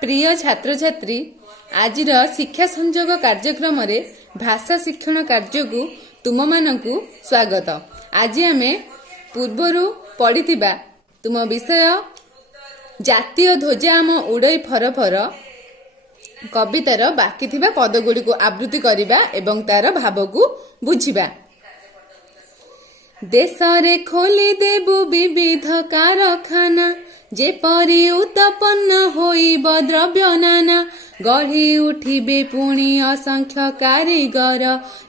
प्रिय छात्र छात्री आज शिक्षा संजोग कार्यक्रम रे भाषा शिक्षण कार्य को तुम मानकु स्वागत। आज आमे पूर्वरु पढ़िथिबा तुम विषय जातीय ध्वजा आम उड़ई फर फर कवितार बाकी थिबा पदगुड़ी को आवृत्ति करिबा एवं तार भाव को बुझिबा। देश रे खोली देबु विविध कारखाना जेपरि उत्पन्न होइब द्रव्य नाना गढ़ी उठिबे पुणी असंख्य कारीगर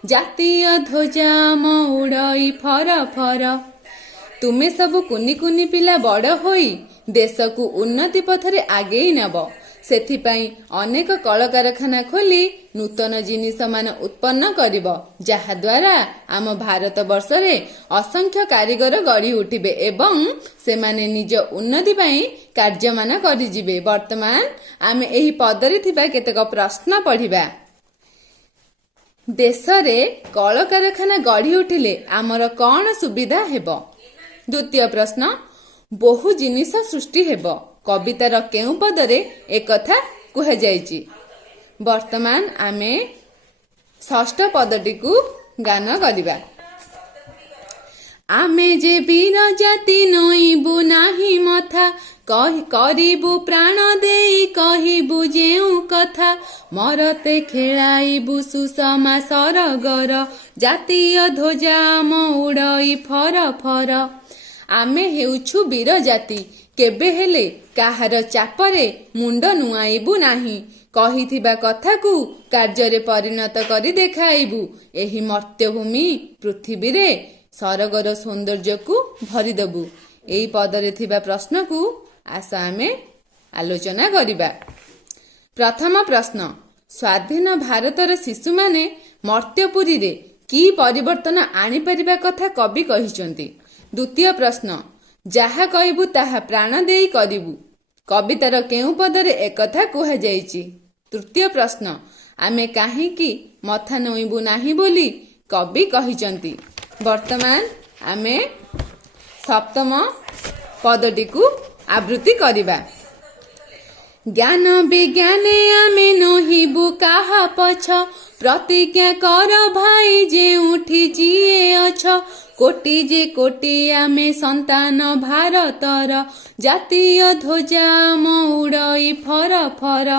जातीय ध्वजा आम उड़ई फर फर। तुमे सब कुनी कुनी पिला बड़ होई देश को उन्नति पथरे आगेई नेब। सेथिपाई अनेक कलकारखाना खोली नूतन जिनिस मान उत्पन्न करिब जहा द्वारा आम भारत वर्ष रे असंख्य कारीगर गढ़ी उठिबे एवं सेमाने निज उन्नति पाई कार्यमान करिजिबे। वर्तमान आमे एही पदरे थिबा केतेक प्रश्न पढ़िबा। देश रे कलकारखाना गढ़ी उठिले आमर कौन सुविधा हेबो? द्वितीय प्रश्न बहु जिनिस सृष्टि हेबो कवितार केउ पदरे एक कथा कुहा जायछि? वर्तमान आमे षष्ठ पदटी को गान करिबा। आमे जे वीर जाति नइबु नाही मथा करिबु प्राण देई कहिबु जेउ कथा मरते खेलाइबु सुषमा सरगर जातीय ध्वजा आम उड़ई फर फर। आमे हेउछु वीर जाति केबे हेले काहार चापरे मुंड नुआइबु नाही कहिथिबा कथा को कार्य परिणत करी देखाइबु। एही मर्त्यभूमि पृथ्वी रे सरगर सौंदर्य को भरिदेबु। एही पदरे थिबा प्रश्न को आस आमे आलोचना करिबा। प्रथम प्रश्न स्वाधीन भारतर शिशु माने मर्त्यपुरी रे की परिवर्तन आनी परिबा कथा कवि कहिसंती। द्वितीय प्रश्न जहा कहबु ताहा प्राण देई करिबु कवितार केउ पदरे एकथा कुहा जायछि? तृतीय प्रश्न आमे काहेकि मथा नइबु नाही बोली कवि कहिसंती। वर्तमान आमे सप्तम पदटी को आवृत्ति करिबा। ज्ञान विज्ञाने आमे नहिबु काहा पछ प्रतिज्ञा कर भाई जे उठी जिए अछ कोटि जे कोटि आमे संतान भारतर जातीय ध्वजा आम उड़ई फर फर।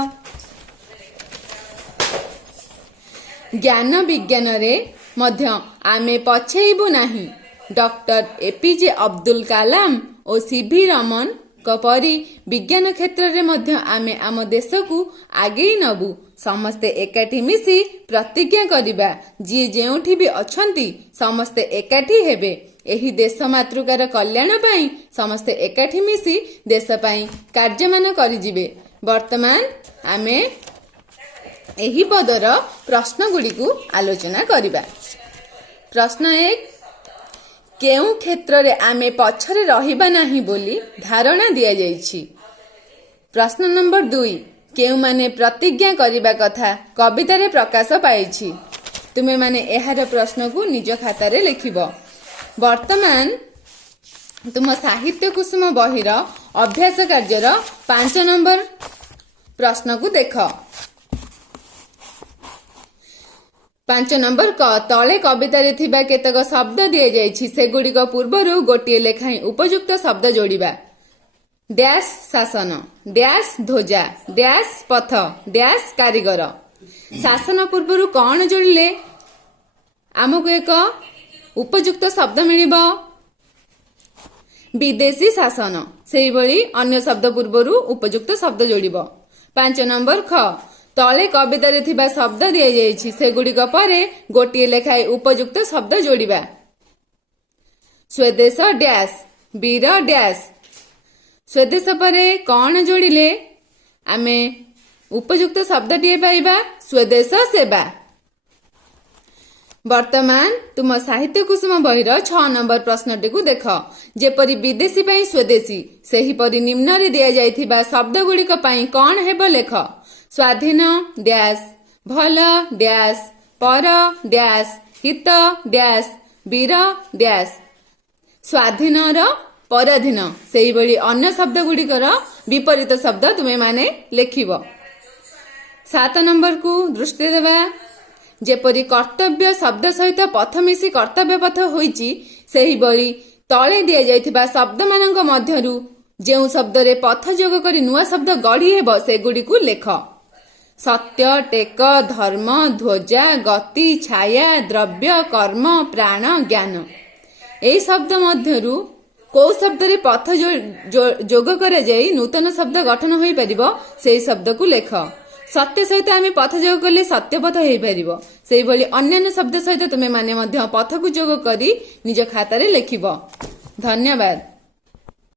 ज्ञान विज्ञान रे मध्य आमे पछेइबु नाही। डॉक्टर एपीजे अब्दुल कलाम और सीवी रमन कपरी विज्ञान क्षेत्र रे मध्य आमे आम देश को आगे नबु। समस्ते एकाठी मिसी प्रतिज्ञा करिबा जी जेउठी भी अछंती समस्ते एकाठी हेबे। एही देश मातृकार कल्याण पाई समस्ते एकाठी मिसी देश पाई कार्यमान करिजिबे। वर्तमान आमे एही पदर प्रश्न गुडी को आलोचना करिबा। प्रश्न 1 केउ क्षेत्र रे आमे पछरे रहिबा नाही बोली धारणा दिया जायछि? प्रश्न नंबर 2 केउ माने प्रतिज्ञा करिबा कथा कवितारे प्रकाश पाइछि? तुमे माने एहार प्रश्न को निज खातारे लिखिबो। वर्तमान तुम साहित्य कुसुम बहिर अभ्यास कार्यर 5 नंबर प्रश्न को देख। 5 नंबर क तले कवितारे थिबा केतक शब्द दिया जायछि सेगुडी को पूर्वरु गोटिए लेखाई उपयुक्त शब्द जोड़िबा। डैश शासन डैश ध्वजा डैश पथ डैश कारीगर। शासन पूर्वरु कौन जोड़िले आमको एक उपयुक्त शब्द मिलिबो? विदेशी शासन। सेही भली अन्य शब्द पूर्वरु उपयुक्त शब्द जोड़िबो। 5 नंबर ख तले कवितारे थिबा शब्द दिया जायछि सेगुडी को परे गोटिए लेखाई उपयुक्त शब्द जोड़िबा। स्वदेश डैश वीर डैश। स्वदेश परे कौन जोड़िले आमे उपयुक्त शब्द टिए पाइबा स्वदेश सेवा। वर्तमान तुम साहित्य कुसुम बहिर 6 नंबर प्रश्नटी को देख। जेपरि विदेशी पाई स्वदेशी सेही परि निम्न रे दिया जायथिबा शब्द गुड़िक पाई कौन हेबो लेख? स्वाधीन डैश भल डैश पर डैश हित डैश वीर डैश। स्वाधीन ପରାଧୀନ ସେଇଭଳି ଅନ୍ୟ ଶବ୍ଦ ଗୁଡ଼ିକର ବିପରୀତ ଶବ୍ଦ ତୁମେ ମାନେ ଲେଖିବ। 7 ନମ୍ବରକୁ ଦୃଷ୍ଟି ଦେବା। ଯେପରି କର୍ତ୍ତବ୍ୟ ଶବ୍ଦ ସହିତ ପଥ ମିଶି କର୍ତ୍ତବ୍ୟ ପଥ ହୋଇଛି, ସେହିଭଳି ତଳେ ଦିଆଯାଇଥିବା ଶବ୍ଦମାନଙ୍କ ମଧ୍ୟରୁ ଯେଉଁ ଶବ୍ଦରେ ପଥ ଯୋଗ କରି ନୂଆ ଶବ୍ଦ ଗଢ଼ି ହେବ ସେଗୁଡ଼ିକୁ ଲେଖ। ସତ୍ୟ, ଟେକ, ଧର୍ମ, ଧ୍ୱଜା, ଗତି, ଛାୟା, ଦ୍ରବ୍ୟ, କର୍ମ, ପ୍ରାଣ, ଜ୍ଞାନ। ଏହି ଶବ୍ଦ ମଧ୍ୟରୁ କୋଉ ଶବ୍ଦରେ ପଥ ଯୋଗ କରାଯାଇ ନୂତନ ଶବ୍ଦ ଗଠନ ହୋଇପାରିବ ସେହି ଶବ୍ଦକୁ ଲେଖ। ସତ୍ୟ ସହିତ ଆମେ ପଥ ଯୋଗ କଲେ ସତ୍ୟପଥ ହୋଇପାରିବ। ସେହିଭଳି ଅନ୍ୟାନ୍ୟ ଶବ୍ଦ ସହିତ ତୁମେ ମାନେ ମଧ୍ୟ ପଥକୁ ଯୋଗ କରି ନିଜ ଖାତାରେ ଲେଖିବ। ଧନ୍ୟବାଦ।